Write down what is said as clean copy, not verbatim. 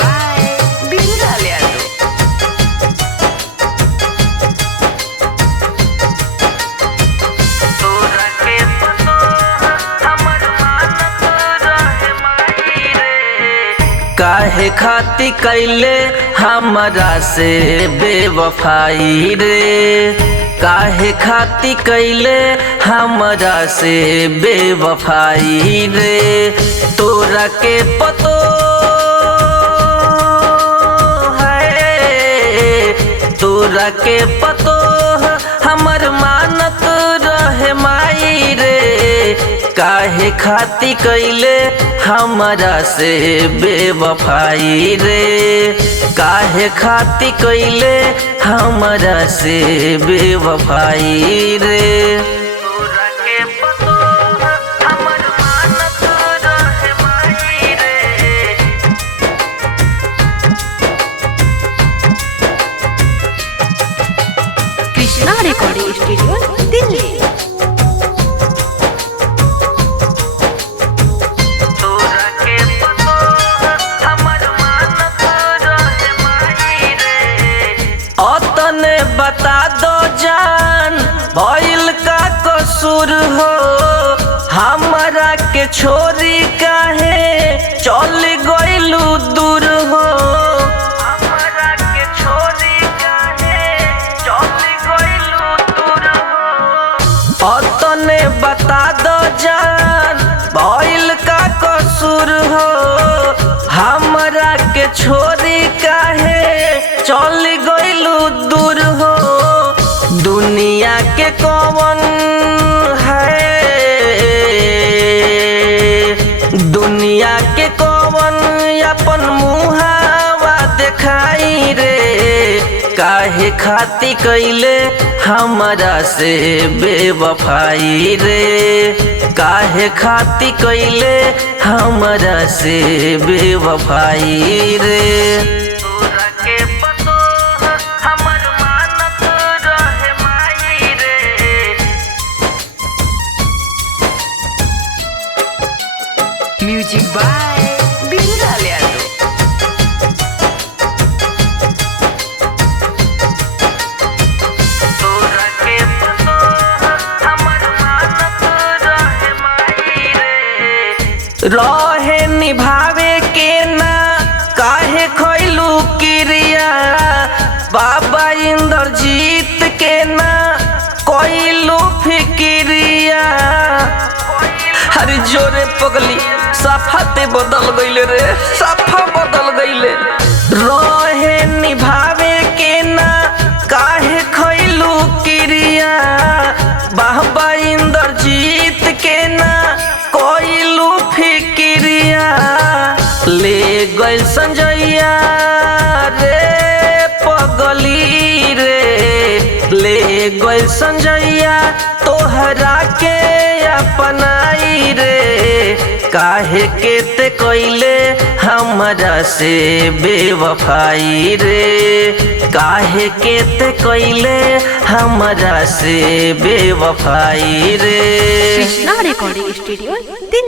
By Bindra Yadav. तोरा के पतो हमर मानत रहे माई रे, काहे खाती कैले हमरा से बेवफाई रे, काहे खाती कैले हमरा से बेवफाई रे। तोरा के पतो है, तोरा के पतो हमर मानत रहे माई रे, काहे खाती कैले हमरा से बेवफाई रे, काहे खाती कैले हमरा से बेवफाई रे। तोरा के पतो हमर मानत रहे माई रे, कृष्णा रिकॉर्डिंग स्टूडियो दिल्ली। तोरा के पतो हमर मानत रहे माई रे। अतने बता दो जान भइल का कसूर हो, हमरा के छोरी काहे चल गइलू दूर हो, हमरा के छोरी काहे चल गइलू दूर हो। अतने बता दो जान भइल का कसूर हो, हमरा के छोरी काहे चल गइलू दूर हो। दुनिया के कौन है, दुनिया के कौन अपन मुहावा देखाई रे, काहे खाती कैले हमरा से बेवफाई रे, काहे खाती कैले हमरा से बेवफाई रे। तोरा के पतो हमर मानत रहे माई रे, म्यूजिक बाय बिंद्रा यादव। तोरा के पतो हमर मानत रहे माई रे, रहे निभावे के ना काहे खइलू क्रिया, बाबा इंद्रजीत के ना कोइलू फिक्रिया। हरी जोरे पगली साफाते बदल गइले रे, साफा बदल गइले। रहे निभावे के ना काहे खइलू क्रिया, बाबा इंद्रजीत के ना कोइलू फिक्रिया। ले गइल संजैया रे पगली रे, ले गइल संजैया तोहरा के अपनाई रे, काहे के ते कैले हमरा से बेवफाई रे, काहे के ते कैले हमरा से बेवफाई रे। Krishna recording studio Delhi.